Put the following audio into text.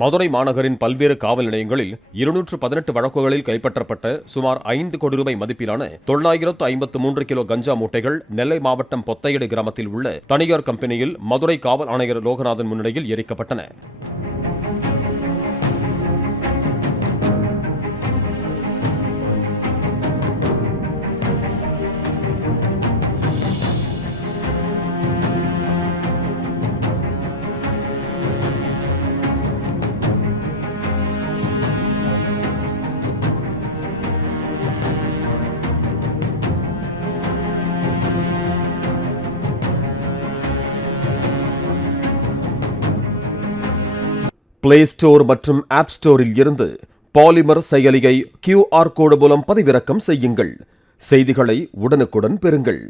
மதுரை மாநகரின் பல்வேறு காவல் நிலையங்களில் 218 வழக்குகளில் கைப்பற்றப்பட்ட சுமார் 5 கோடி ரூபாய் மதிப்பிலான 953 கிலோ கஞ்சா மூட்டைகள் நெல்லை மாவட்டம் பொத்தையடு கிராமத்தில் உள்ள தனியார் கம்பெனியில் மதுரை காவல் ஆணையர் லோகநாதன் முன்னிலையில் எரிக்கப்பட்டன. பிளே ஸ்டோர் மற்றும் ஆப் ஸ்டோரில் இருந்து பாலிமர் செயலியை QR கோடு மூலம் பதிவிறக்கம் செய்யுங்கள். செய்திகளை உடனுக்குடன் பெறுங்கள்.